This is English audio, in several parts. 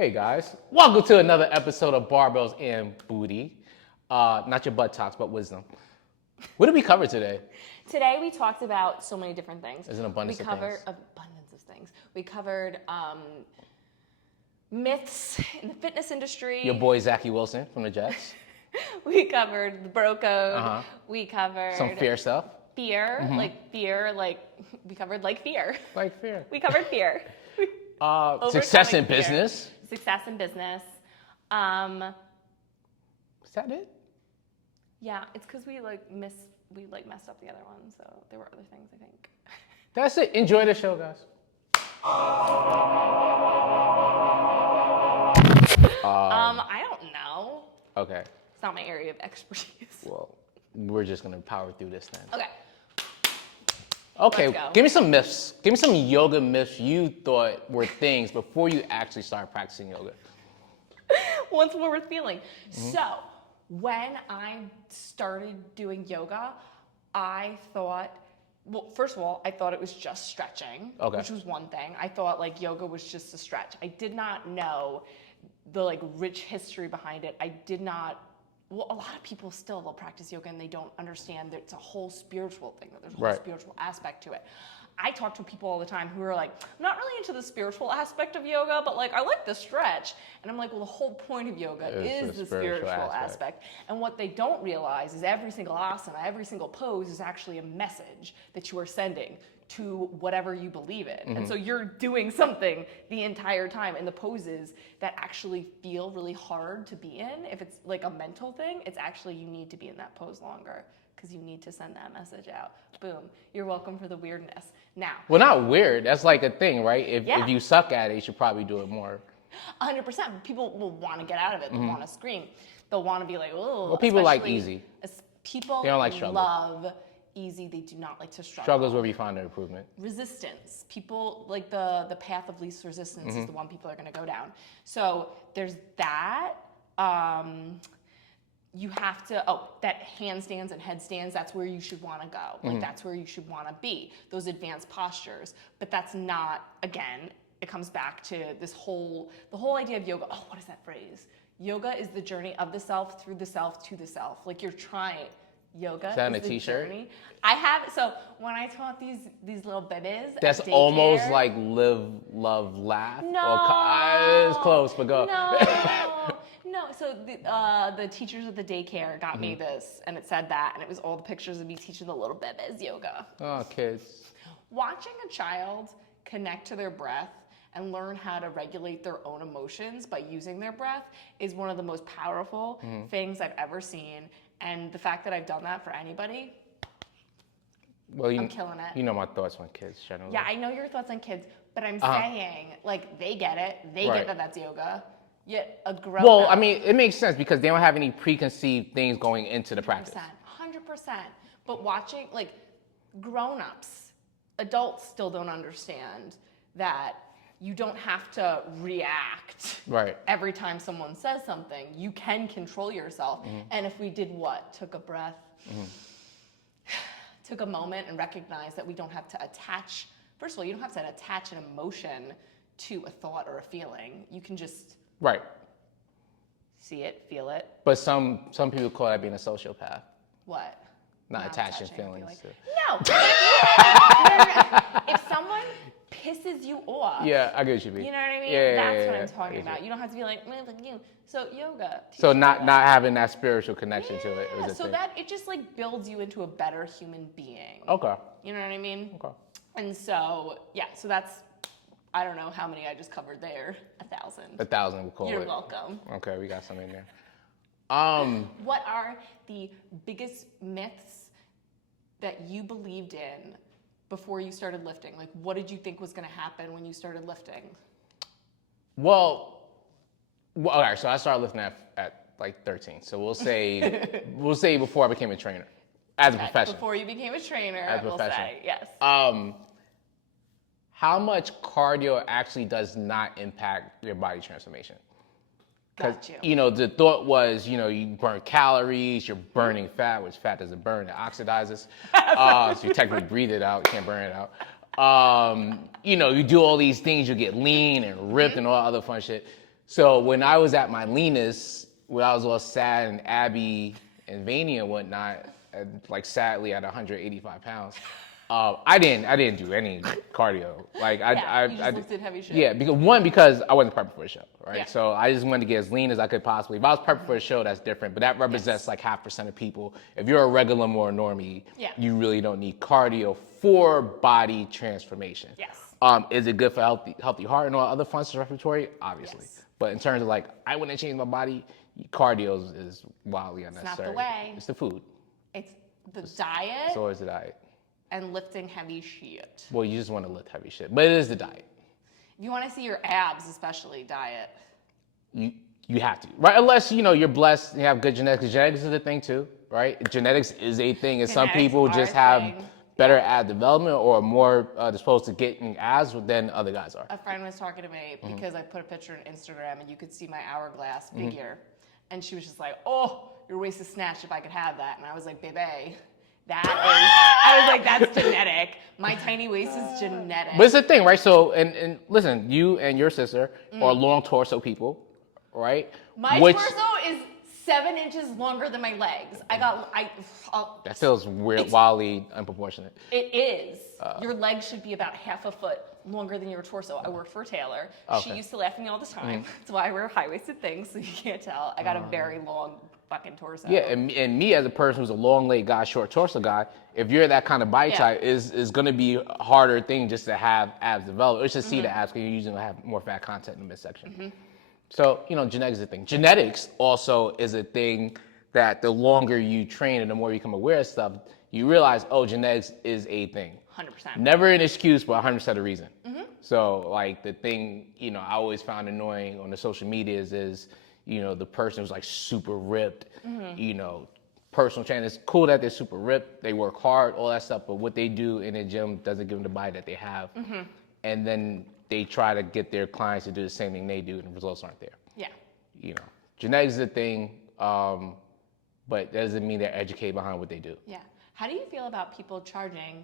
Hey guys, welcome to another episode of Barbells and Booty. Not your buttocks, but wisdom. What did we cover today? Today we talked about so many different things. There's an abundance of things. We covered abundance of things. We covered myths in the fitness industry. Your boy Zachy Wilson from the Jets. We covered the bro code. We covered some fear stuff. Fear, we covered fear. Like fear. We covered fear. Success in fear. business. Success in business. Is that it? Yeah, it's because we messed up the other one, so there were other things, I think. That's it. Enjoy the show, guys. I don't know. Okay. It's not my area of expertise. Well, we're just gonna power through this then. Okay. Okay, give me some myths. Give me some yoga myths you thought were things before you actually started practicing yoga. Once what we're feeling. So, when I started doing yoga, I thought, well, first of all, I thought it was just stretching, which was one thing. I thought yoga was just a stretch. I did not know the rich history behind it. I did not. Well, a lot of people still will practice yoga and they don't understand that it's a whole spiritual thing, that there's a whole spiritual aspect to it. I talk to people all the time who are like, I'm not really into the spiritual aspect of yoga, but I like the stretch. And I'm like, well, the whole point of yoga is the spiritual aspect. And what they don't realize is every single asana, every single pose is actually a message that you are sending to whatever you believe in. And so you're doing something the entire time in the poses that actually feel really hard to be in. If it's a mental thing, it's actually you need to be in that pose longer because you need to send that message out. Boom. You're welcome for the weirdness. Now. Well, not weird. That's a thing, right? If you suck at it, you should probably do it more. 100%. People will want to get out of it. They'll want to scream. They'll want to be like, oh. Well, people like easy. People they don't like struggle. Love easy. They do not like to struggle. Struggle is where we find an improvement. Resistance. People the path of least resistance is the one people are going to go down. So there's that. You have to, that handstands and headstands, that's where you should want to go. That's where you should want to be. Those advanced postures. But that's not, again, it comes back to the whole idea of yoga. Oh, what is that phrase? Yoga is the journey of the self, through the self, to the self. You're trying. Yoga is that on is a t-shirt? Journey. I have, so when I taught these little babies that's at almost daycare, like live, love, laugh. No. It's close, but go. No. So the teachers at the daycare got me this, and it said that, and it was all the pictures of me teaching the little babies yoga. Oh, kids. Watching a child connect to their breath and learn how to regulate their own emotions by using their breath is one of the most powerful things I've ever seen. And the fact that I've done that for anybody, I'm killing it. You know my thoughts on kids, generally. Yeah, I know your thoughts on kids, but I'm saying, they get it. They get that that's yoga. Yet a grown-up. Well, I mean, it makes sense because they don't have any preconceived things going into the practice. 100%. But watching, grown-ups, adults still don't understand that you don't have to react every time someone says something. You can control yourself. And if we did what? Took a breath, took a moment and recognized that we don't have to attach, first of all, you don't have to attach an emotion to a thought or a feeling. You can just see it, feel it. But some people call that being a sociopath. What? Not attaching feelings. No. If someone pisses you off. Yeah, I get what you mean. You know what I mean? That's what I'm talking about. You don't have to be like, you. So yoga. So not having that spiritual connection to it. Yeah, so that it just builds you into a better human being. Okay. You know what I mean? Okay. And so, so that's, I don't know how many I just covered there. 1,000. 1,000, we'll call it. You're welcome. Okay, we got some in there. What are the biggest myths that you believed in before you started lifting? What did you think was going to happen when you started lifting? Well, all right, so I started lifting at 13. So we'll say before I became a trainer as a professional. Before you became a trainer, we'll say, yes. How much cardio actually does not impact your body transformation? Got you. The thought was, you burn calories, you're burning fat, which fat doesn't burn, it oxidizes. So you technically breathe it out, you can't burn it out. You do all these things, you get lean and ripped and all that other fun shit. So when I was at my leanest, when I was all sad and Abby and veiny and whatnot, and like sadly at 185 pounds, I didn't do any cardio. Like you just lifted heavy shit. Yeah, because I wasn't prepping for the show, right? Yeah. So I just wanted to get as lean as I could possibly. If I was prepping for a show, that's different, but that represents like 0.5% of people. If you're a regular or a normie, you really don't need cardio for body transformation. Yes. Is it good for healthy heart and all other functions respiratory? Obviously. Yes. But in terms of like, I want to change my body, cardio is wildly unnecessary. It's not the way. It's the food. It's the diet. It's always the diet. And lifting heavy shit. Well, you just want to lift heavy shit, but it is the diet. If you want to see your abs, especially diet. You have to, right? Unless you're blessed and you have good genetics. Genetics is a thing too, right? Genetics is a thing, and some people just have better ab development or more disposed to getting abs than other guys are. A friend was talking to me because I put a picture on Instagram and you could see my hourglass figure, and she was just like, "Oh, your waist is snatched. If I could have that," and I was like, "Baby." I was like, that's genetic. My tiny waist is genetic. But it's a thing, right? So, and listen, you and your sister are long torso people, right? My torso is 7 inches longer than my legs. That feels weird, wildly unproportionate. It is. Your legs should be about 1/2 foot longer than your torso. I worked for a tailor. Okay. She used to laugh at me all the time. That's why I wear high-waisted things, so you can't tell. I got a very long fucking torso. Yeah, and me as a person who's a long leg guy, short torso guy, if you're that kind of body type, is going to be a harder thing just to have abs develop. It's just see the abs because you're usually going to have more fat content in the midsection. So, genetics is a thing. Genetics also is a thing that the longer you train and the more you become aware of stuff, you realize, genetics is a thing. 100%. Never an excuse, but 100% a reason. So, like, the thing, I always found annoying on the social medias is, the person who's like super ripped, personal trainer. It's cool that they're super ripped. They work hard, all that stuff. But what they do in the gym doesn't give them the body that they have. And then they try to get their clients to do the same thing they do, and the results aren't there. Yeah. Genetics is a thing, but that doesn't mean they're educated behind what they do. Yeah. How do you feel about people charging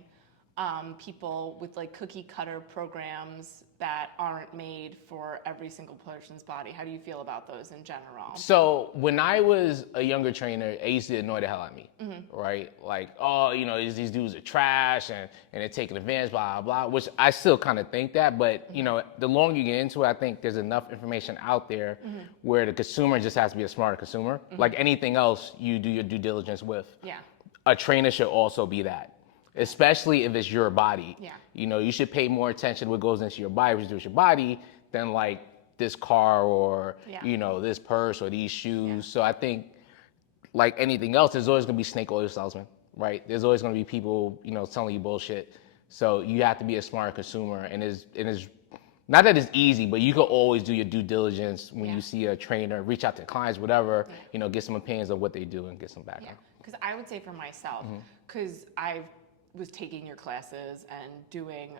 people with like cookie cutter programs that aren't made for every single person's body? How do you feel about those in general? So when I was a younger trainer, it used to annoy the hell out of me, right? Like, these dudes are trash and they're taking advantage, blah, blah, blah, which I still kind of think that, but the longer you get into it, I think there's enough information out there where the consumer just has to be a smarter consumer. Like anything else you do your due diligence with. Yeah. A trainer should also be that. Especially if it's your body. Yeah. You should pay more attention to what goes into your body, what you do with your body, than like this car or, this purse or these shoes. Yeah. So I think like anything else, there's always gonna be snake oil salesmen, right? There's always gonna be people, telling you bullshit. So you have to be a smart consumer, and it's not that it's easy, but you can always do your due diligence when you see a trainer, reach out to clients, whatever, get some opinions of what they do and get some background. Because I would say for myself, because I was taking your classes and doing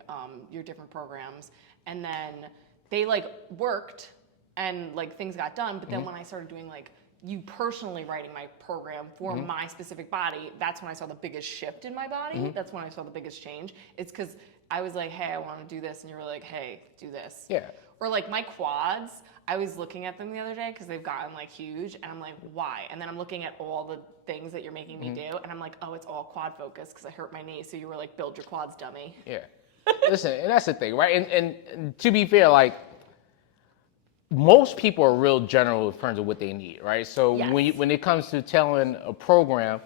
your different programs, and then they like worked and like things got done, but then when I started doing like you personally writing my program for my specific body, that's when I saw the biggest shift in my body. That's when I saw the biggest change. It's because I was like, hey, I want to do this, and you were like, hey, do this. Yeah. Or like my quads, I was looking at them the other day because they've gotten like huge, and I'm like, why? And then I'm looking at all the things that you're making me do, and I'm like, oh, it's all quad focused because I hurt my knee. So you were like, build your quads, dummy. Yeah. Listen, and that's the thing, right? And to be fair, like most people are real general in terms of what they need, right? So when it comes to telling a program,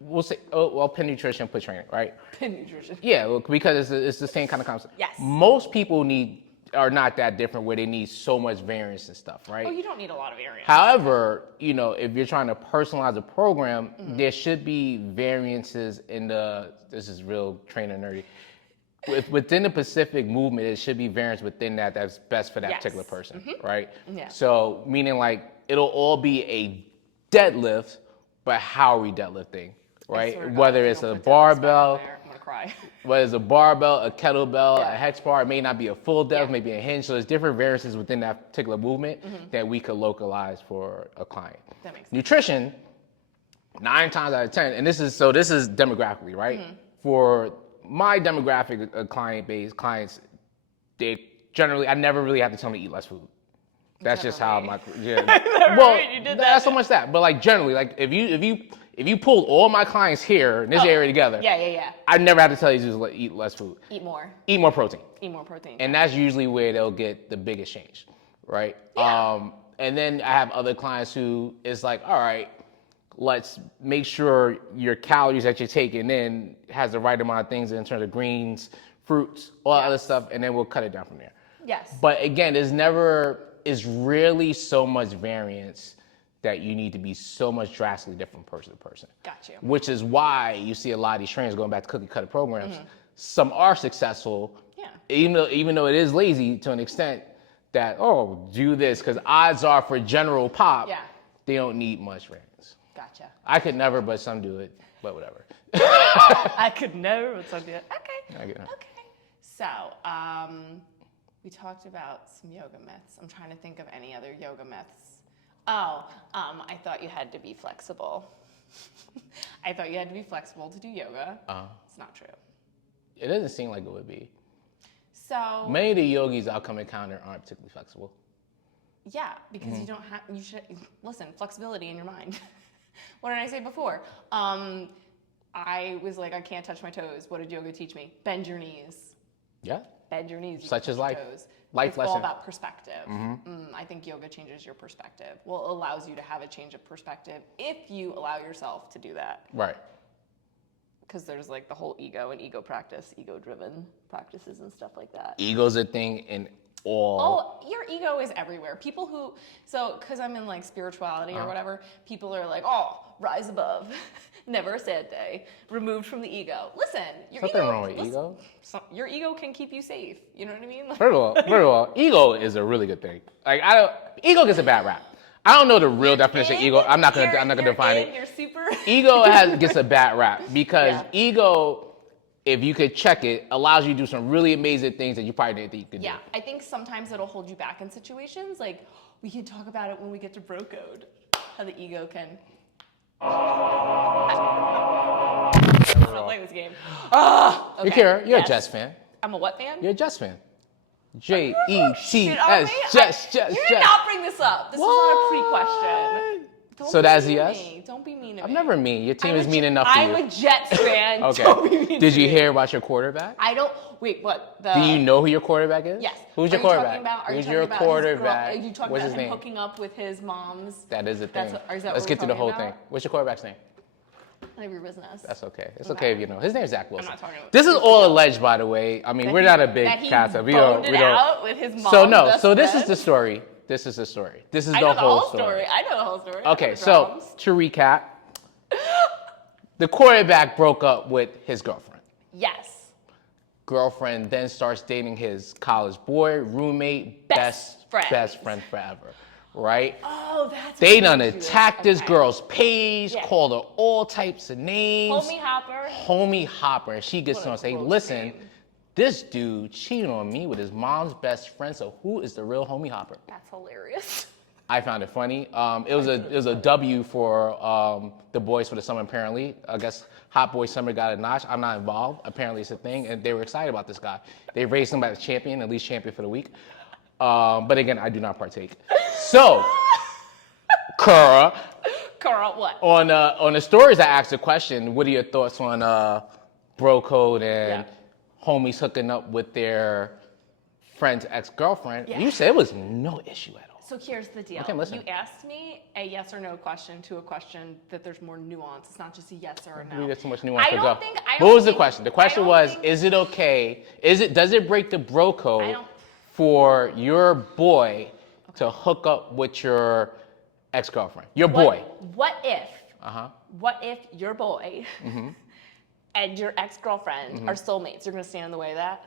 we'll say, pin nutrition, put training, right? Pin nutrition. Yeah, because it's the same kind of concept. Yes. Most people are not that different where they need so much variance and stuff, right? Oh, you don't need a lot of variance. However, if you're trying to personalize a program, there should be variances in this is real trainer nerdy, within the Pacific movement, it should be variance within that's best for that particular person, right? Yeah. So meaning like it'll all be a deadlift, but how are we deadlifting, right? Whether it's a barbell, whether it's a barbell, a kettlebell, a hex bar, it may not be a full deadlift, maybe a hinge. So there's different variances within that particular movement that we could localize for a client. That makes sense. Nutrition, 9 times out of 10, and this is demographically, right? For my demographic clients, they generally, I never really have to tell them to eat less food. That's just how my You did not so much that, but like generally, like if you pulled all my clients here in this area together, I never had to tell you to eat less food. Eat more. Eat more protein. Eat more protein. And that's usually where they'll get the biggest change, right? Yeah. And then I have other clients who is like, all right, let's make sure your calories that you're taking in has the right amount of things in terms of greens, fruits, all that other stuff, and then we'll cut it down from there. Yes. But again, is rarely so much variance that you need to be so much drastically different person to person. Got you. Which is why you see a lot of these trainers going back to cookie cutter programs. Some are successful, even though it is lazy to an extent that, do this, because odds are for general pop, they don't need much variance. Gotcha. I could never, but some do it, but whatever. I could never, but some do it. Okay. So, we talked about some yoga myths. I'm trying to think of any other yoga myths. I thought you had to be flexible. I thought you had to be flexible to do yoga. It's not true. It doesn't seem like it would be. So many of the yogis I'll come encounter aren't particularly flexible. Yeah, because you should listen, flexibility in your mind. What did I say before? I was like, I can't touch my toes. What did yoga teach me? Bend your knees. Yeah. Bend your knees. Such as life. Toes. Life it's lesson. all about perspective. I think yoga changes your perspective. Well, it allows you to have a change of perspective if you allow yourself to do that. Right. Because there's like the whole ego and ego practice, ego-driven practices and stuff like that. Ego's a thing in all. Oh, your ego is everywhere. People who, because I'm in like spirituality or whatever, people are like, rise above, never a sad day, removed from the ego. Listen, your Something ego. wrong with ego? Your ego can keep you safe. You know what I mean? First of all, ego is a really good thing. Like ego gets a bad rap. I don't know the real definition of ego. I'm not gonna define it. You're super. Ego gets a bad rap because ego, if you could check it, allows you to do some really amazing things that you probably didn't think you could do. Yeah, I think sometimes it'll hold you back in situations. Like we can talk about it when we get to bro code, how the ego can. I'm not playing this game. Okay. Kira, you're a Jets fan. I'm a what fan? You're a Jets fan. J-E-T-S, Jets. You did not bring this up. This was not a pre-question. So that's a yes? Don't be mean to me. I'm never mean. Your team is mean enough for you. I'm a Jets fan. Okay. Don't be mean Did to you me. hear about your quarterback? Wait, what? Do you know who your quarterback is? Yes. Who's your quarterback? Are you talking What's his about him name? hooking up with his mom's? That is the thing. Is that Let's get through the whole about? thing. What's your quarterback's name? None of your business. That's okay. It's okay if you know. His name's Zach Wilson. I'm not talking about This is all alleged, by the way. I mean, we're not a big cast of. We don't. Out with his mom's So no. best So this friend? is the story. This is the story. This is I the know whole story. I know the whole story. Okay, so to recap, the quarterback broke up with his girlfriend. Yes. Girlfriend then starts dating his college boy, roommate, best friend forever. Right? Oh, that's they done attacked this girl's page, called her all types of names. Homie Hopper. And she gets on and say, listen, this dude cheated on me with his mom's best friend, so who is the real Homie Hopper? That's hilarious. I found it funny. It was a W for the boys for the summer, apparently. I guess Hot Boy Summer got a notch. I'm not involved. Apparently it's a thing, and they were excited about this guy. They raised him as champion, at least champion for the week. But again, I do not partake. So, Cara, what? On the stories, I asked a question. What are your thoughts on bro code and homies hooking up with their friend's ex-girlfriend? You said it was no issue at all. So here's the deal. Okay, listen. You asked me a yes or no question to a question that there's more nuance. It's not just a yes or a no. There's too much nuance. What was the question? The question was, is it okay? Does it break the bro code for your boy to hook up with your ex-girlfriend? Your boy. What if your boy and your ex-girlfriend are soulmates? You're going to stand in the way of that?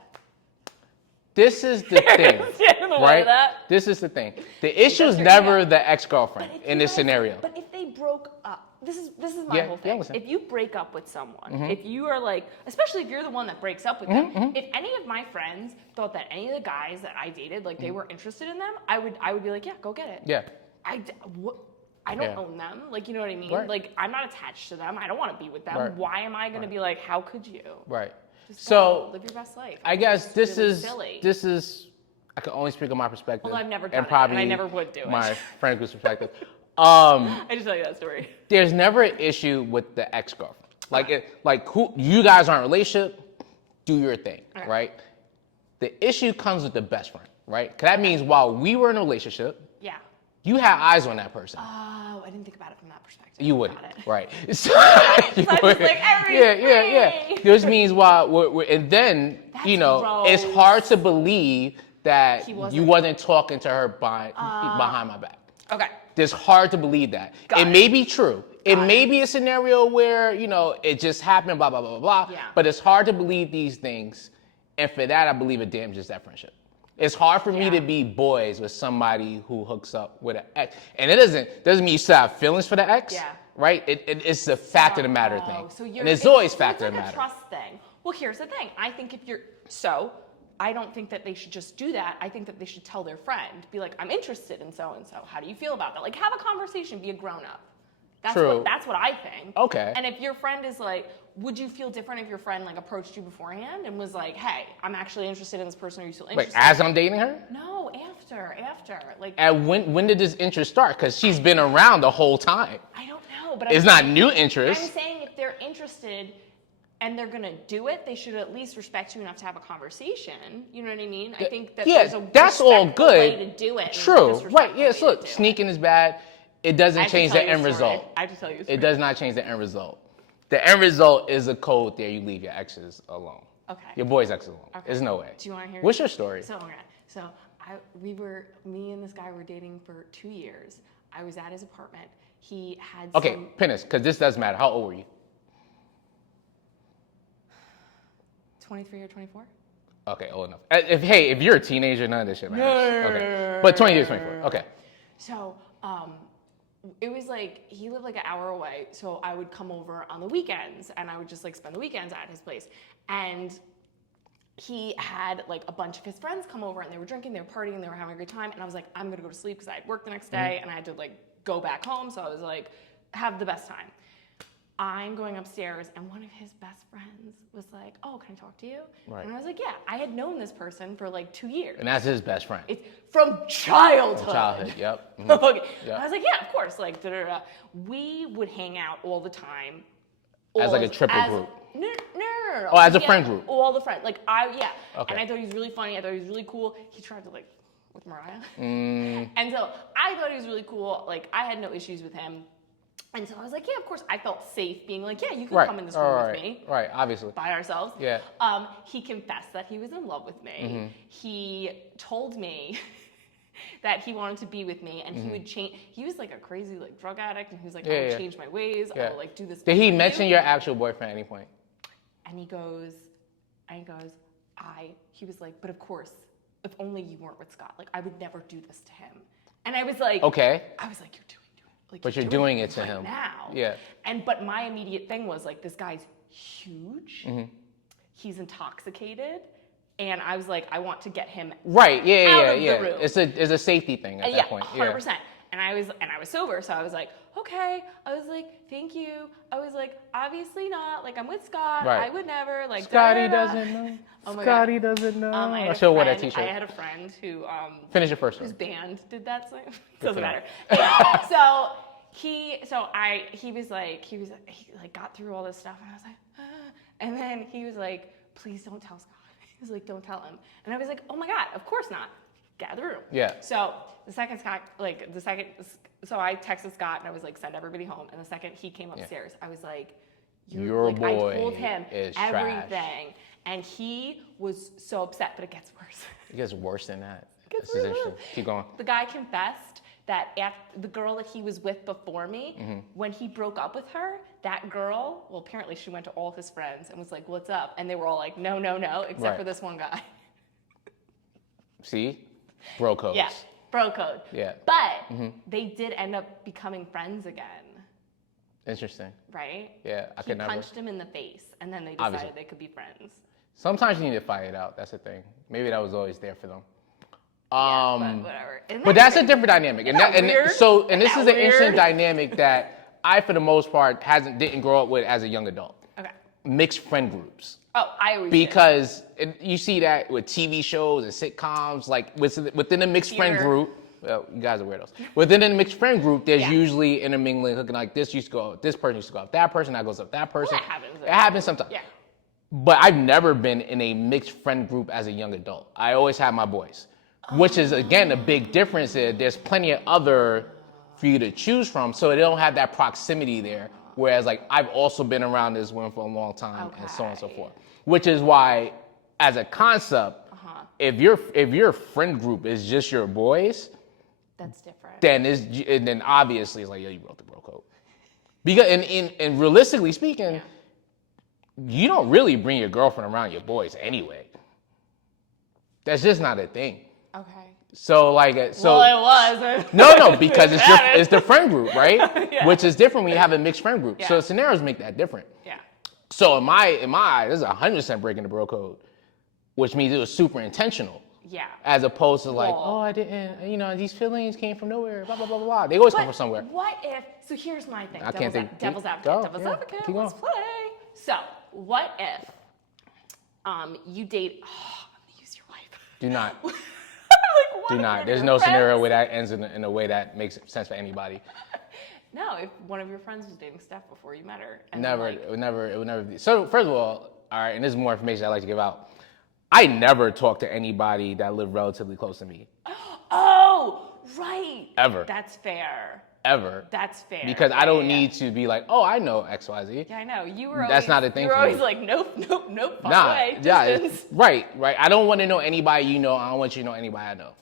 This is the thing, right? This is the thing. The issue is never the ex-girlfriend in this scenario. But if they broke up, this is my whole thing. If you break up with someone, if you are like, especially if you're the one that breaks up with them, if any of my friends thought that any of the guys that I dated, like they were interested in them, I would be like, yeah, go get it. Yeah. I don't own them. Like, you know what I mean? Right. Like, I'm not attached to them. I don't want to be with them. Right. Why am I going to be like, how could you? Right. Just So live your best life. I guess this really is silly. this is I can only speak on my perspective. Well, I've never done and probably it, and I never would do it. My friend group's perspective. I just tell you that story. There's never an issue with the ex-girlfriend. You guys aren't in a relationship, do your thing, right? The issue comes with the best friend, right? Because that means while we were in a relationship, you had eyes on that person. Oh, I didn't think about it from that perspective. You wouldn't, right? So I was like, everything. Yeah. This means and then, That's it's gross. hard to believe that you wasn't talking to her behind my back. Okay. It's hard to believe that. It may be true. It may be a scenario where, it just happened, blah, blah, blah, blah, blah. Yeah. But it's hard to believe these things. And for that, I believe it damages that friendship. It's hard for me to be boys with somebody who hooks up with an ex. And it doesn't mean you still have feelings for the ex, right? It's the fact of the matter thing. So and it's always fact of the like matter. a trust thing. Well, here's the thing. I think I don't think that they should just do that. I think that they should tell their friend, be like, I'm interested in so-and-so. How do you feel about that? Like, have a conversation, be a grown-up. That's what I think. Okay. And if your friend is like, would you feel different if your friend like approached you beforehand and was like, hey, I'm actually interested in this person, are you still interested? Wait, as I'm dating her? No, after. Like, And when did this interest start? Because she's been around the whole time. I don't know, but it's not new interest. I'm saying if they're interested and they're gonna do it, they should at least respect you enough to have a conversation. You know what I mean? I think that there's a that's all respectful good. way to do it. True, right? Yes. Look, sneaking is bad. It doesn't change the end result. I have to tell you a story. It does not change the end result. The end result is a code there. You leave your exes alone. Okay. Your boy's exes alone. Okay. There's no way. Do you want to hear? What's your story? Me and this guy were dating for 2 years. I was at his apartment. He had Okay, pin us, because this does matter. How old were you? 23 or 24. Okay, old enough. If you're a teenager, none of this shit matters. Okay. But 23 or 24. Okay. So, it was like, he lived like an hour away, so I would come over on the weekends, and I would just like spend the weekends at his place. And he had like a bunch of his friends come over, and they were drinking, they were partying, they were having a great time, and I was like, I'm gonna go to sleep because I had work the next day, and I had to like go back home, so I was like, have the best time. I'm going upstairs, and one of his best friends was like, oh, can I talk to you? Right. And I was like, yeah. I had known this person for like 2 years. And that's his best friend. It's from childhood. From childhood, yep. Mm-hmm. Okay. Yep. I was like, yeah, of course. Like, da-da-da. We would hang out all the time. As like a triple group? No. Oh, as a friend group? All the friends. Like, Okay. And I thought he was really funny. I thought he was really cool. He tried to like, with Mariah. And so I thought he was really cool. Like, I had no issues with him. And so I was like, yeah, of course. I felt safe being like, yeah, you can come in this room with me. Right, obviously. By ourselves. Yeah. He confessed that he was in love with me. Mm-hmm. He told me that he wanted to be with me, and he would change. He was like a crazy like drug addict, and he was like, I will change my ways. I will like do this. Did he mention your actual boyfriend at any point? And he goes, he was like, but of course, if only you weren't with Scott, like I would never do this to him. And I was like, okay. I was like, you're doing. Like, but you're doing it to right him now. Yeah. But my immediate thing was like, this guy's huge. Mm-hmm. He's intoxicated, and I was like, I want to get him right. out of the room. It's a safety thing at that point. 100%. And I was sober, so I was like, okay. I was like, thank you. I was like, obviously not. Like I'm with Scott. Right. I would never. Like Scotty doesn't know. Oh my Scotty God. doesn't know. I should wear that T-shirt. I had a friend who finish it first. Whose band did that song? Doesn't matter. Yeah. He got through all this stuff, and I was like, and then he was like, please don't tell Scott. He was like, don't tell him. And I was like, oh my God, of course not. Get out of the room. Yeah. So so I texted Scott, and I was like, send everybody home. And the second he came upstairs, I was like, your boy I told him is everything. Trash. And he was so upset, but it gets worse. It gets worse than that. This is interesting. Keep going. The guy confessed that the girl that he was with before me, when he broke up with her, that girl, well, apparently she went to all his friends and was like, what's up? And they were all like, no, except for this one guy. See? Bro codes. Yeah, bro code. Yeah. But they did end up becoming friends again. Interesting. Right? Yeah, He punched him in the face, and then they decided they could be friends. Sometimes you need to fight it out. That's the thing. Maybe that was always there for them. But whatever. But that's a different dynamic. This is an interesting dynamic that I, for the most part, didn't grow up with as a young adult. Okay. Mixed friend groups. Oh, I always because you see that with TV shows and sitcoms, like within the mixed friend group. Well, you guys are weirdos. Within the mixed friend group, there's usually intermingling, hooking like this used to go, this person used to go up that person, that goes up that person. Well, that happens. It happens sometimes. Yeah. But I've never been in a mixed friend group as a young adult. I always have my boys, which is, again, a big difference. There's plenty of other for you to choose from, so they don't have that proximity there. Whereas, like, I've also been around this woman for a long time, and so on and so forth. Which is why, as a concept, if your friend group is just your boys, that's different. Then obviously it's like, yo, you broke the bro code. Because and realistically speaking, you don't really bring your girlfriend around your boys anyway. That's just not a thing. Okay. So well, it was. No, because it's the friend group, right? Which is different when you have a mixed friend group. So scenarios make that different. Yeah. So in my eye, this is 100% breaking the bro code, which means it was super intentional. Yeah. As opposed to like, oh, I didn't, these feelings came from nowhere, blah, blah, blah, blah. They always come from somewhere. What if, so here's my thing. Devil's advocate, let's play. So, what if you date, I'm gonna use your wife. Do not. Like, do not. There's no scenario where that ends in a way that makes sense for anybody. No, if one of your friends was dating Steph before you met her. It would never be. So, first of all right, and this is more information I like to give out. I never talk to anybody that lived relatively close to me. Oh, right. Ever. That's fair. Ever. That's fair. Because I don't need to be like, oh, I know XYZ. Yeah, I know. You were That's not a thing for me. You were always like, nope, far away, distance. Right. I don't want to know anybody you know. I don't want you to know anybody I know.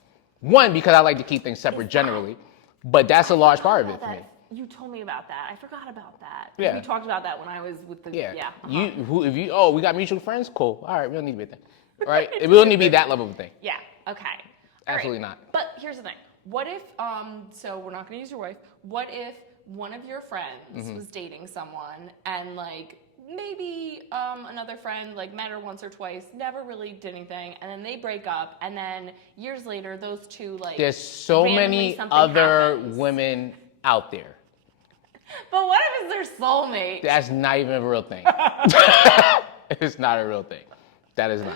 One, because I like to keep things separate generally, but that's a large part of it for me. You told me about that. I forgot about that. Yeah. We talked about that when I was with the. Yeah. We got mutual friends? Cool. All right, we don't need to be a thing. Right? It will need to be that level of a thing. Yeah. Okay. Absolutely not. But here's the thing. What if, so we're not going to use your wife. What if one of your friends was dating someone and like maybe another friend like met her once or twice, never really did anything, and then they break up, and then years later those two like there's so many other women out there. But what if it's their soulmate? That's not even a real thing. It's not a real thing. That is not.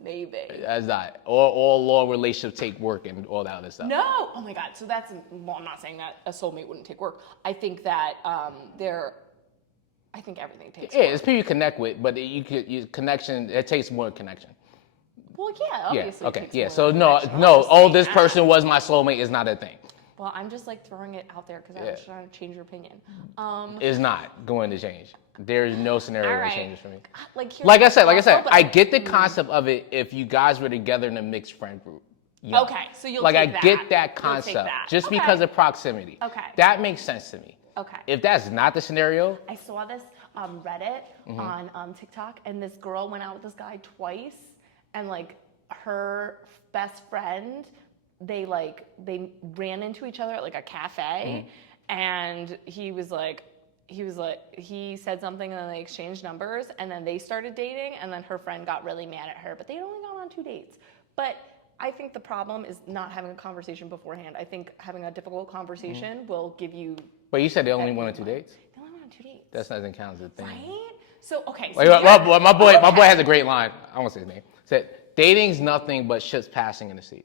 Maybe. That's not. All long relationships take work and all that other stuff. No. Oh my God. So I'm not saying that a soulmate wouldn't take work. I think that I think everything takes work. Yeah, it's people you connect with, but connection, it takes more connection. Well, yeah, obviously. Yeah, okay, yeah. So this person was my soulmate is not a thing. Well, I'm just like throwing it out there because I was trying to change your opinion. It's not going to change. There's no scenario where it changes for me. Like I said, I get the concept of it if you guys were together in a mixed friend group. Yeah. Okay, so you'll like take that. I get that concept just because of proximity. Okay. That makes sense to me. Okay. If that's not the scenario. I saw this Reddit on TikTok, and this girl went out with this guy twice, and like her best friend, they ran into each other at like a cafe, and he said something, and then they exchanged numbers, and then they started dating, and then her friend got really mad at her, but they'd only gone on 2 dates. But I think the problem is not having a conversation beforehand. I think having a difficult conversation will give you. But you said they only went on 2 dates? They only went on 2 dates. That doesn't count as a thing. Right? So, okay. So my boy has a great line. I won't say his name. Said, dating's nothing but ships passing in the sea.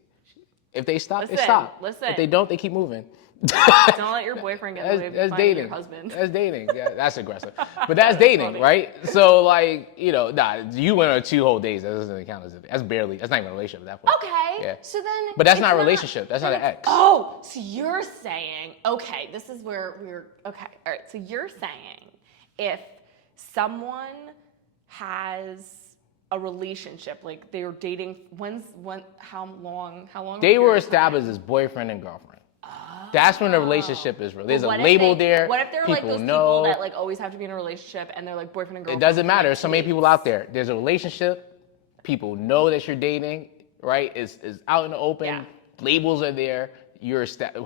If they stop, they stop. Listen. If they don't, they keep moving. Don't let your boyfriend get away with finding your husband. That's dating. Yeah, that's aggressive. But that's dating, right? So, you went on 2 whole days. That doesn't count as a thing. That's not even a relationship at that point. Okay. Yeah. So then. But that's not a relationship. That's not an ex. Oh, so you're saying, okay, this is where okay. All right. So you're saying if someone has a relationship, like they were dating, how long? They were established as boyfriend and girlfriend. That's when the relationship is real. There's a label there. What if they're like those people that like always have to be in a relationship and they're like boyfriend and girlfriend? It doesn't matter. There's so many people out there. There's a relationship. People know that you're dating, right? It's out in the open. Yeah. Labels are there.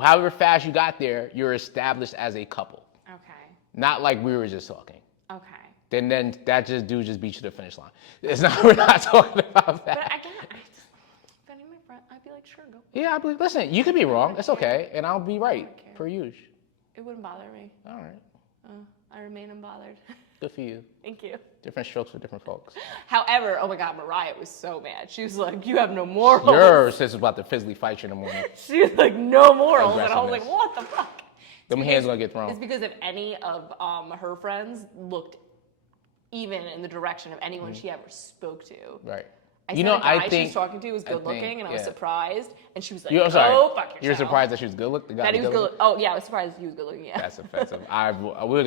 However fast you got there, you're established as a couple. Okay. Not like we were just talking. Okay. Then that dude just beat you to the finish line. We're not talking about that. But again, I'd be like, sure, go. Yeah, listen, you could be wrong. That's okay. And I'll be right, per usual. It wouldn't bother me. All right. I remain unbothered. Good for you. Thank you. Different strokes for different folks. However, oh my God, Mariah was so mad. She was like, you have no morals. Your sister's about to physically fight you in the morning. She was like, no morals. And I was like, what the fuck? Them hands gonna get thrown. It's because if any of her friends looked even in the direction of anyone she ever spoke to. Right. I said the guy she was talking to was good looking, and I was surprised. And she was like, I'm sorry. "Oh, fuck yourself." You're surprised that she was good looking? That he was good. Oh yeah, I was surprised he was good looking. Yeah. That's offensive. We're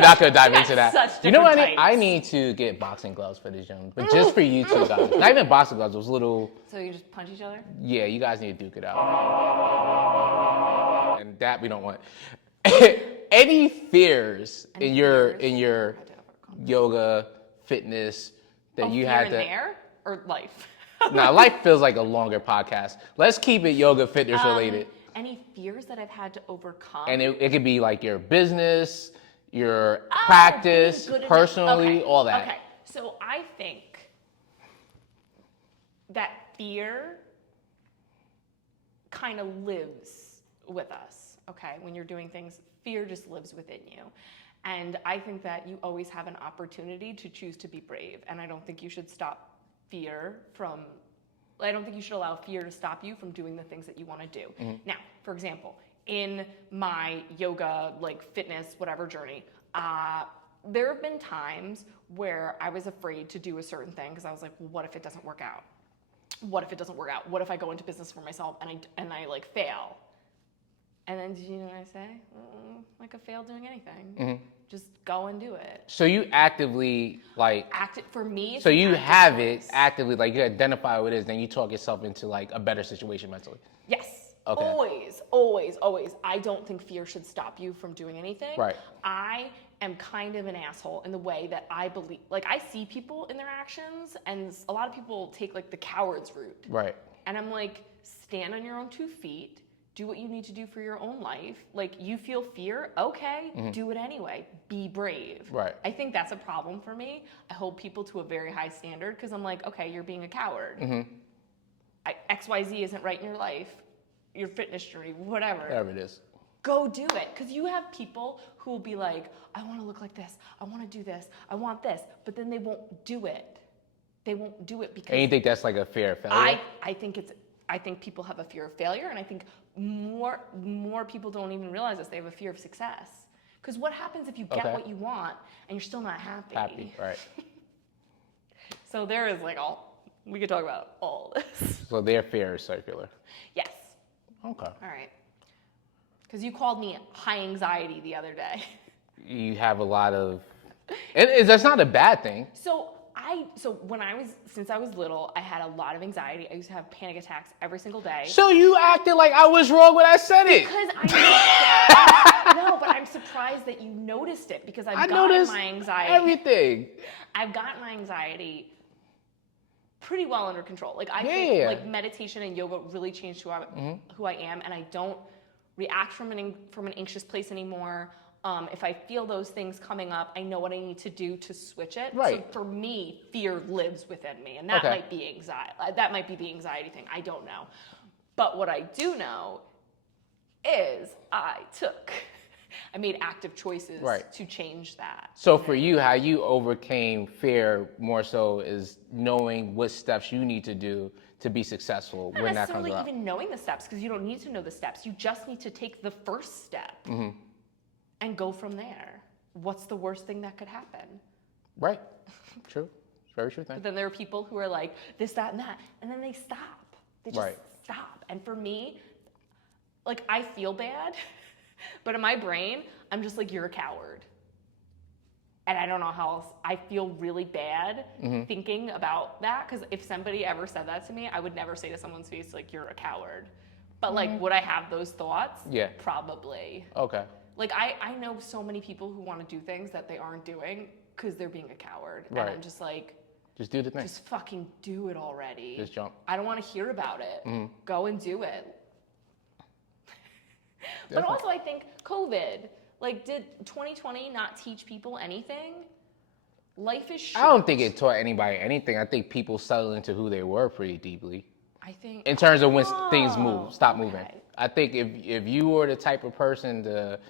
not gonna dive into that. You know what? I need to get boxing gloves for this young, but just for you two guys. Not even boxing gloves. Those little. So you just punch each other? Yeah, you guys need to duke it out. And that we don't want. Any fears in your yoga, fitness that you had to? There or life? Nah, life feels like a longer podcast. Let's keep it yoga, fitness related. Any fears that I've had to overcome? And it could be like your business, your practice, personally, all that. Okay, so I think that fear kind of lives with us, okay? When you're doing things, fear just lives within you. And I think that you always have an opportunity to choose to be brave. And I don't think you should stop fear from, I don't think you should allow fear to stop you from doing the things that you want to do. Mm-hmm. Now, for example, in my yoga, like fitness, whatever journey, there have been times where I was afraid to do a certain thing because I was like, well, what if it doesn't work out? What if it doesn't work out? What if I go into business for myself and I like fail? And then, did you know what I say? Like I failed doing anything. Mm-hmm. Just go and do it. So you actively for me. So you have choice. It actively, like you identify what it is, then you talk yourself into like a better situation mentally. Yes. Okay. Always. I don't think fear should stop you from doing anything. Right. I am kind of an asshole in the way that I believe, like I see people in their actions, and a lot of people take like the coward's route. Right. And I'm like, stand on your own 2 feet. Do what you need to do for your own life. Like, you feel fear, okay, do it anyway. Be brave. Right. I think that's a problem for me. I hold people to a very high standard because I'm like, okay, you're being a coward. Mm-hmm. XYZ isn't right in your life, your fitness journey, whatever. Whatever it is. Go do it. Because you have people who will be like, I want to look like this. I want to do this. I want this. But then they won't do it. They won't do it because... And you think that's like a fear of failure? I think people have a fear of failure, and I think more people don't even realize this. They have a fear of success. Because what happens if you get what you want and you're still not happy? Happy, right. So there is like we could talk about all this. So their fear is circular. Yes. Okay. All right. Because you called me high anxiety the other day. You have a lot of, that's not a bad thing. Since I was little, I had a lot of anxiety. I used to have panic attacks every single day. So you acted like I was wrong when I said it. Because I no, but I'm surprised that you noticed it because I've gotten my anxiety. Everything. I've gotten my anxiety pretty well under control. Like I think like meditation and yoga really changed who I am, and I don't react from an anxious place anymore. If I feel those things coming up, I know what I need to do to switch it. Right. So for me, fear lives within me, and that might be anxiety. That might be the anxiety thing. I don't know. But what I do know is I made active choices to change that. So for you, how you overcame fear more so is knowing what steps you need to do to be successful when that comes up. Not necessarily even knowing the steps, because you don't need to know the steps. You just need to take the first step. Mm-hmm. And go from there. What's the worst thing that could happen? Right. True. It's very true thing. But then there are people who are like, this, that, and that. And then they stop. They just stop. And for me, like, I feel bad. But in my brain, I'm just like, you're a coward. And I don't know how else. I feel really bad thinking about that. Because if somebody ever said that to me, I would never say to someone's face, like, you're a coward. But, like, would I have those thoughts? Yeah. Probably. Okay. Like, I know so many people who want to do things that they aren't doing because they're being a coward. Right. And I'm just like... Just do the thing. Just fucking do it already. Just jump. I don't want to hear about it. Mm-hmm. Go and do it. But also, I think COVID, like, did 2020 not teach people anything? Life is short. I don't think it taught anybody anything. I think people settled into who they were pretty deeply. I think... In terms of when things stop moving. I think if you were the type of person to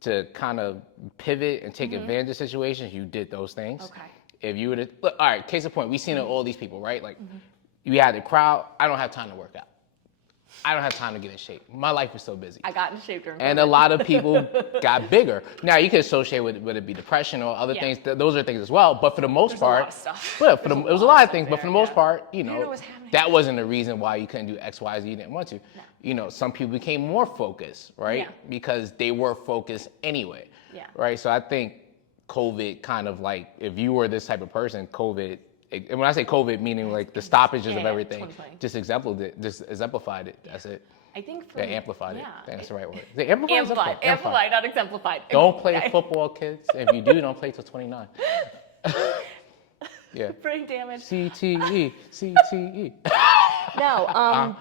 to kind of pivot and take advantage of situations, you did those things. Okay. If you would have, all right, case in point, we seen it all these people, right? Like, we had the crowd. I don't have time to work out. I don't have time to get in shape. My life is so busy. I got in shape during And COVID. a lot of people got bigger. Now, you can associate with it be depression or other things. Those are things as well. But for the most There's part, a lot of stuff. But it was a lot of things. But for the most part, you know know, what's happening. that wasn't the reason why you couldn't do X, Y, Z. You didn't want to. No. You know, some people became more focused, right? Yeah. Because they were focused anyway. Yeah. Right. So I think COVID kind of like, if you were this type of person, COVID. And when I say COVID, meaning like the stoppages of everything, 2020. just exemplified it. That's it. I think for They amplified it. Yeah. I think that's the right word. They amplified. Amplified, not exemplified. Don't play football, kids. If you do, don't play till 29. Yeah. Brain damage. CTE. CTE. No,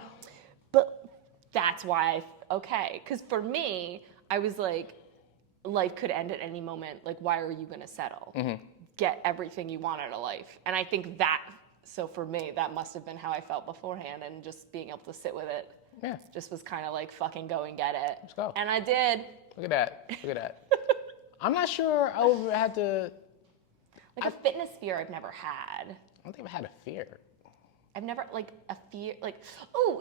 but that's why because for me, I was like, life could end at any moment. Like, why are you going to settle? Get everything you want out of life. And I think so for me, that must have been how I felt beforehand, and just being able to sit with it. Yeah. Just was kind of like, fucking go and get it. Let's go. And I did. Look at that. Look at that. I'm not sure I ever had to. Like a fitness fear I've never had. I don't think I had a fear. I've never like a fear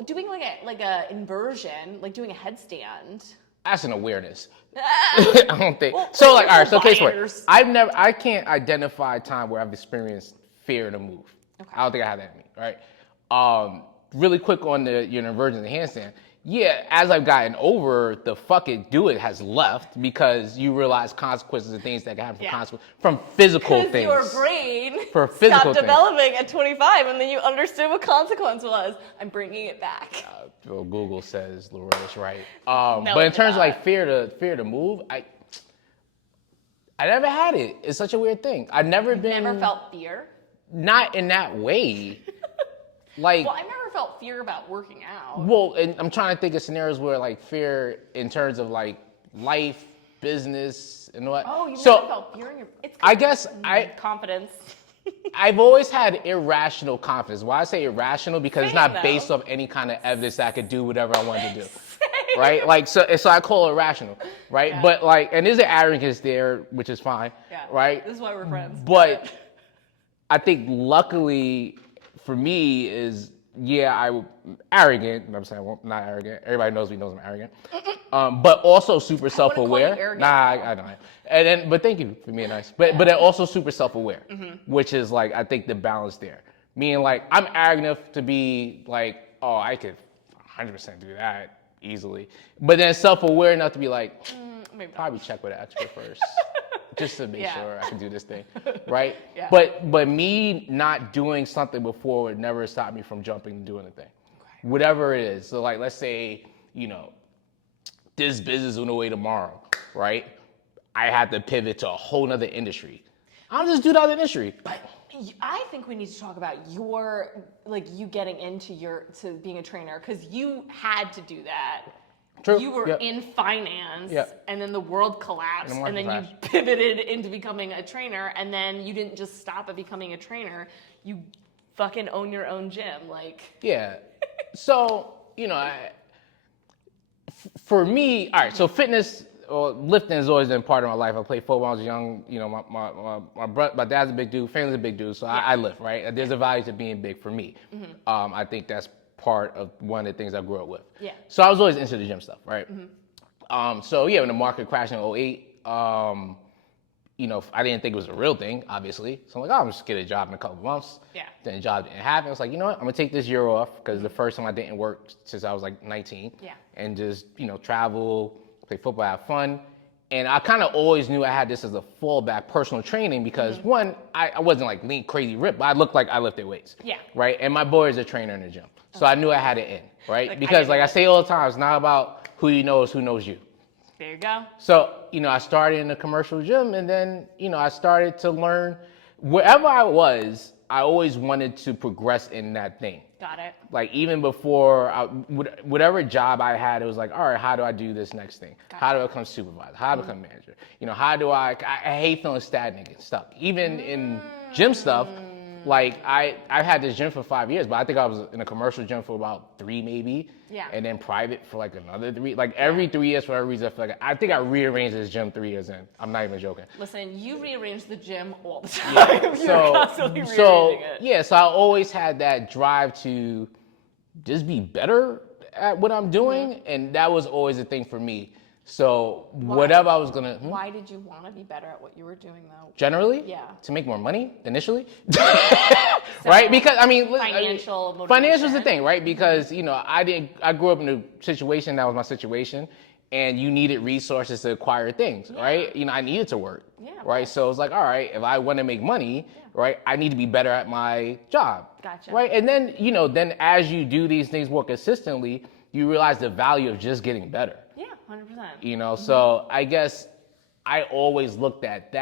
doing like a inversion, like doing a headstand. That's an awareness. I don't think. Well, So like, all right. So case fires. point. I can't identify a time where I've experienced fear to move. Okay. I don't think I have that in me. Right. Really quick on your inversion and handstand. Yeah, as I've gotten over, the fuck it, do it has left because you realize consequences and things that can happen from physical things. Because your brain For physical stopped developing at 25, and then you understood what consequence was. I'm bringing it back. Well, Google says LaRoy is right. No, but in it's terms of not. like fear to move, I never had it. It's such a weird thing. I've never been. Never felt fear? Not in that way. Like. Well, I never felt fear about working out. Well, and I'm trying to think of scenarios where like fear in terms of like life, business, and what. Oh, you so, never felt fear in your... It's I guess confidence. I've always had irrational confidence. Why I say irrational? Because it's not Same, based though. off any kind of evidence that I could do whatever I wanted to do. Right? Like, so I call it irrational, right? Yeah. But like, and there's an arrogance there, which is fine, Yeah. right? This is why we're friends. But I think luckily for me is, I'm arrogant. I'm saying, well, not arrogant. Everybody knows I'm arrogant. But also super self-aware. arrogant, I don't. And then, but thank you for being nice. But then also super self-aware, which is like, I think the balance there. Meaning like, I'm arrogant enough to be like, oh, I could 100% do that easily. But then self-aware enough to be like, maybe not. probably check with an expert first. Just to make Yeah. sure I can do this thing, right? Yeah. But me not doing something before would never stop me from jumping and doing the thing, whatever it is. So like, let's say, this business is on the way tomorrow, right? I had to pivot to a whole nother industry. I'll just do that other industry. But I think we need to talk about you getting into to being a trainer, because you had to do that. True. You were in finance, and then the world collapsed, and then you pivoted into becoming a trainer, and then you didn't just stop at becoming a trainer. You fucking own your own gym, like. Yeah. So, for me, all right, so fitness or lifting has always been part of my life. I played football when I was young. My dad's a big dude, family's a big dude, so I lift, right? There's a value to being big for me. I think that's part of one of the things I grew up with. Yeah. So I was always into the gym stuff, right? When the market crashed in 2008, I didn't think it was a real thing, obviously. So I'm like, I'm just get a job in a couple of months. Yeah. Then the job didn't happen. I was like, you know what? I'm gonna take this year off, because the first time I didn't work since I was like 19. Yeah. And just, travel, play football, have fun. And I kind of always knew I had this as a fallback, personal training, because one, I wasn't like lean, crazy ripped, but I looked like I lifted weights. Yeah. Right? And my boy is a trainer in the gym. So I knew I had it in, right? Because I say all the time, it's not about who you know, it's who knows you. There you go. So, I started in a commercial gym, and then, I started to learn. Wherever I was, I always wanted to progress in that thing. Got it. Like, even before, whatever job I had, it was like, all right, how do I do this next thing? How do I become supervisor? How do I become manager? How do I hate feeling stagnant and stuck. Even in gym stuff, Like I've had this gym for 5 years, but I think I was in a commercial gym for about 3 maybe. Yeah. And then private for like another 3. Like every 3 years for every reason, I think I rearranged this gym 3 years in. I'm not even joking. Listen, you rearrange the gym all the time. Yeah. You're constantly rearranging it. Yeah, so I always had that drive to just be better at what I'm doing, and that was always a thing for me. So whatever I was gonna. Why did you want to be better at what you were doing though? Generally, Yeah. To make more money initially, right? Because financial's the thing, right? Because I grew up in a situation that was my situation, and you needed resources to acquire things, right? I needed to work, right? So it's like, all right, if I want to make money, right, I need to be better at my job, Gotcha. right? And then then as you do these things more consistently, you realize the value of just getting better. Yeah, 100%. So I guess I always looked at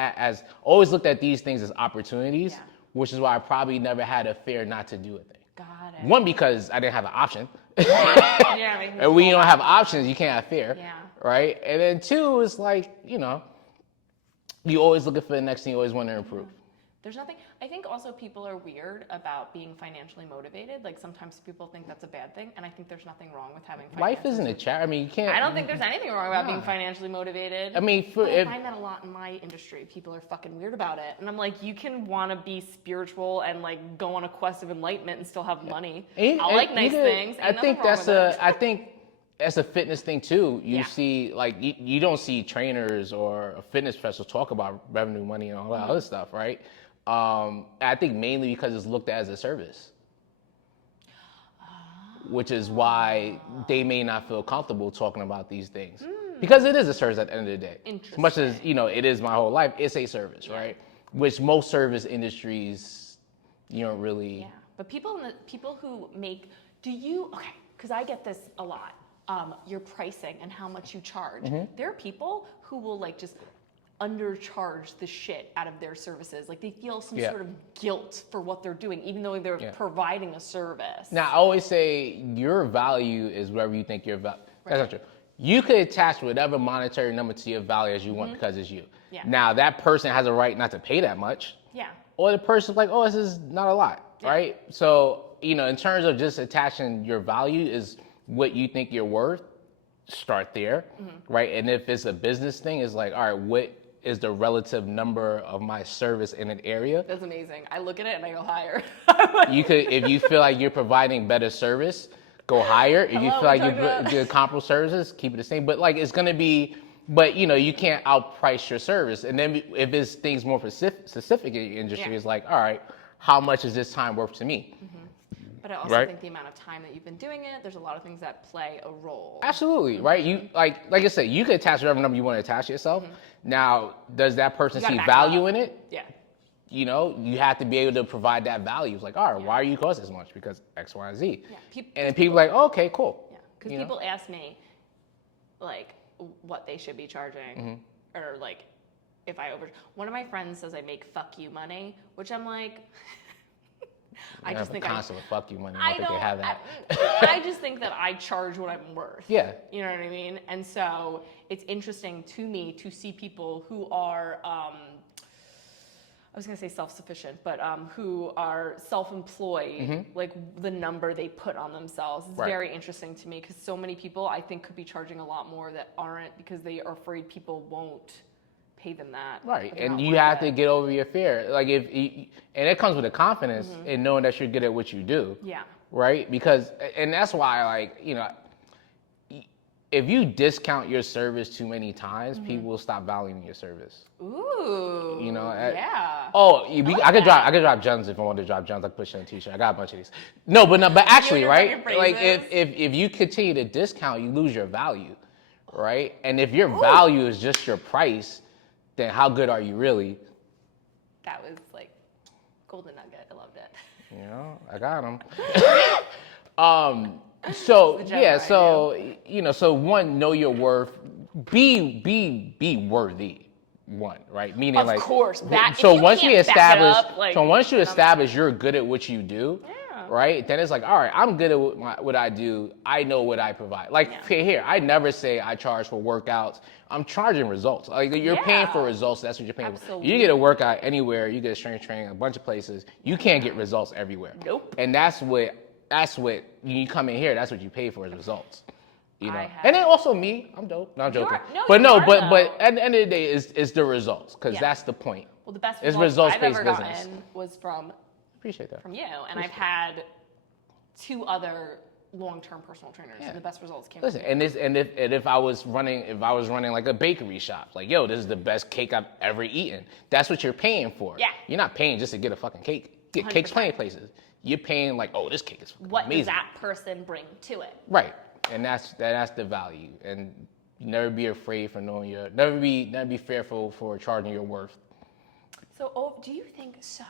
these things as opportunities, which is why I probably never had a fear not to do a thing. Got it. One, because I didn't have an option. And when you don't have options, you can't have fear. Yeah. Right? And then 2, it's like, you always looking for the next thing, you always want to improve. There's nothing, I think also people are weird about being financially motivated. Like sometimes people think that's a bad thing, and I think there's nothing wrong with having finances. Life isn't a charity. I mean, you can't. I don't think there's anything wrong about being financially motivated. I mean, I find that a lot in my industry. People are fucking weird about it. And I'm like, you can want to be spiritual and like go on a quest of enlightenment and still have money. I like nice things. I think that's a fitness thing too. You see, like, you don't see trainers or a fitness professional talk about revenue, money, and all that other stuff, right? I think mainly because it's looked at as a service, which is why they may not feel comfortable talking about these things, because it is a service at the end of the day. As much as it is my whole life, it's a service, right? Which most service industries, you don't really. Yeah, but people who make, because I get this a lot. Your pricing and how much you charge. There are people who will like just undercharge the shit out of their services. Like they feel some sort of guilt for what they're doing, even though they're providing a service. Now, I always say your value is whatever you think your value. That's not true. You could attach whatever monetary number to your value as you want because it's you. Yeah. Now, that person has a right not to pay that much. Yeah. Or the person's like, oh, this is not a lot, right? So, in terms of just attaching your value is what you think you're worth, start there, right? And if it's a business thing, it's like, all right, what is the relative number of my service in an area? That's amazing. I look at it and I go higher. You could, if you feel like you're providing better service, go higher. If you feel like you're doing comparable services, keep it the same. But like, it's gonna be, you can't outprice your service. And then if it's things more specific in your industry, it's like, all right, how much is this time worth to me? But I also think the amount of time that you've been doing it, there's a lot of things that play a role. Absolutely, right? You like I said, you could attach whatever number you want to attach to yourself. Now, does that person see value in it? Yeah. You have to be able to provide that value. It's like, all right, why are you costing this much? Because X, Y, and Z. Yeah. And then people are like, oh, okay, cool. Yeah, because people ask me, like, what they should be charging, or like, if I one of my friends says I make fuck you money, which I'm like. I just think constantly fuck you money. I don't think they have that. I just think that I charge what I'm worth. Yeah. You know what I mean? And so it's interesting to me to see people who are, I was going to say self-sufficient, but who are self-employed, like the number they put on themselves. It's very interesting to me because so many people I think could be charging a lot more that aren't because they are afraid people won't pay them that. Right, and you have to get over your fear. Like and it comes with the confidence in knowing that you're good at what you do. Yeah. Right, because and that's why, like, if you discount your service too many times, people will stop valuing your service. Ooh. Yeah. I could drop gems if I wanted to drop gems. I could put shit on a t-shirt. I got a bunch of these. But actually, right? Like if you continue to discount, you lose your value, right? And if your value is just your price, then how good are you really? That was like golden nugget. I loved it. I got them. So one, know your worth. Be worthy. One, right? Meaning, of course. So once you establish you're good at what you do, right? Then it's like, all right, I'm good at what I do. I know what I provide. Like here, I never say I charge for workouts. I'm charging results. Like you're paying for results. That's what you're paying for. You get a workout anywhere. You get a strength training, a bunch of places. You can't get results everywhere. Nope. And that's what you come in here. That's what you pay for is results. You know, and then also me, I'm dope. No, I'm joking. But at the end of the day, it's the results because that's the point. Well, the best results I've ever business. gotten was from Appreciate that from you, and I've had 2 other long-term personal trainers, and the best results came. Listen, and if I was running like a bakery shop, like yo, this is the best cake I've ever eaten. That's what you're paying for. Yeah. You're not paying just to get a fucking cake. Get 100%. Cakes plenty of places. You're paying like, oh, this cake is what amazing. Does that person bring to it? Right. And that's the value. And never be afraid for knowing never be fearful for charging your worth. So, do you think so?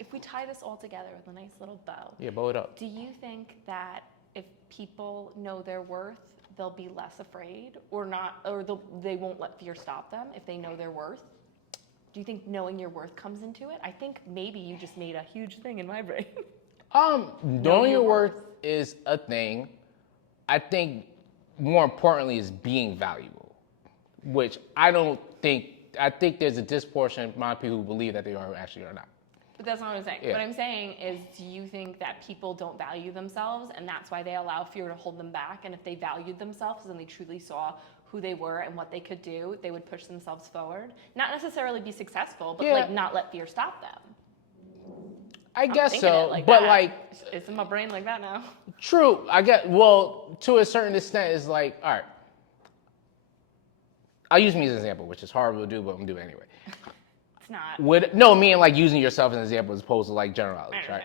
If we tie this all together with a nice little bow. Yeah, bow it up. Do you think that if people know their worth, they'll be less afraid, or not, or they won't let fear stop them if they know their worth? Do you think knowing your worth comes into it? I think maybe you just made a huge thing in my brain. Knowing your worth is a thing. I think more importantly is being valuable, which I think there's a disproportionate amount of people who believe that they are actually or not. But that's not what I'm saying. Yeah. What I'm saying is, do you think that people don't value themselves and that's why they allow fear to hold them back? And if they valued themselves and they truly saw who they were and what they could do, they would push themselves forward? Not necessarily be successful, but like not let fear stop them. I guess so, like but that. Like it's in my brain like that now. True, I get. Well, to a certain extent, it's like, all right. I'll use me as an example, which is horrible to do, but I'm gonna do it anyway. It's not. Meaning like using yourself as an example as opposed to like generalities, right?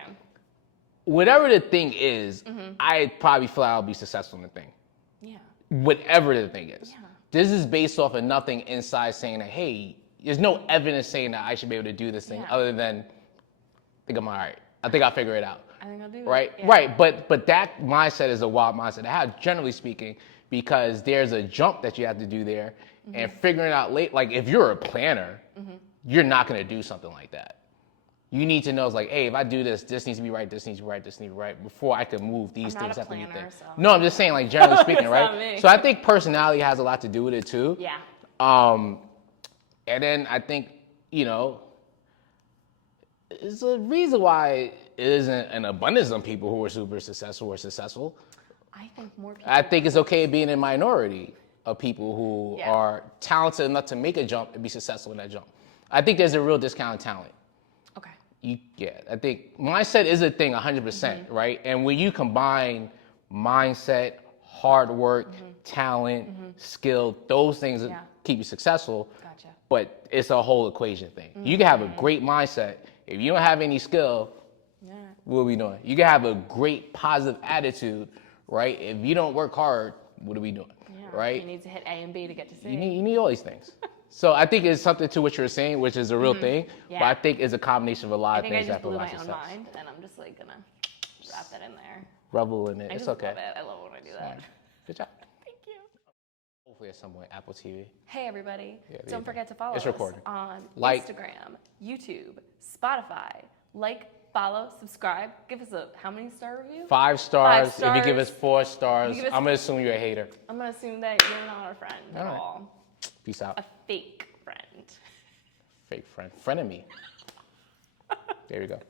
Whatever the thing is, I'd probably feel I'll be successful in the thing. Yeah. Whatever the thing is. Yeah. This is based off of nothing inside saying that, hey, there's no evidence saying that I should be able to do this thing other than I think I'm all right. I think I'll figure it out. I think I'll do it. Right? Yeah. Right. But that mindset is a wild mindset to have, generally speaking, because there's a jump that you have to do there and figuring out late, like if you're a planner, you're not going to do something like that. You need to know, it's like, hey, if I do this, this needs to be right, this needs to be right, this needs to be right, before I can move these things after you think. So. No, I'm just saying, like, generally speaking, right? So I think personality has a lot to do with it, too. Yeah. And then I think, you know, it's a reason why it isn't an abundance of people who are super successful or successful. I think more people. I think it's okay being a minority of people who are talented enough to make a jump and be successful in that jump. I think there's a real discount in talent. Okay. I think mindset is a thing 100%, right? And when you combine mindset, hard work, talent, skill, those things keep you successful. Gotcha. But it's a whole equation thing. You can have a great mindset. If you don't have any skill, what are we doing? You can have a great positive attitude, right? If you don't work hard, what are we doing? Right? You need to hit A and B to get to C. You need all these things. So I think it's something to what you're saying, which is a real thing. But I think it's a combination of a lot of things that provide success. I think I just blew my own mind, and I'm just like gonna wrap that in there. Revel in it. It's okay. Love it. I love it when I do that. Good job. Thank you. Hopefully at some point, Apple TV. Hey everybody! Don't forget to follow us on Instagram, YouTube, Spotify. Like, follow, subscribe. Give us how many star review? 5 stars. 5 stars. If you give us 4 stars, I'm gonna assume you're a hater. I'm gonna assume that you're not a friend at all. Peace out. A fake friend. Fake friend. Frenemy. There you go.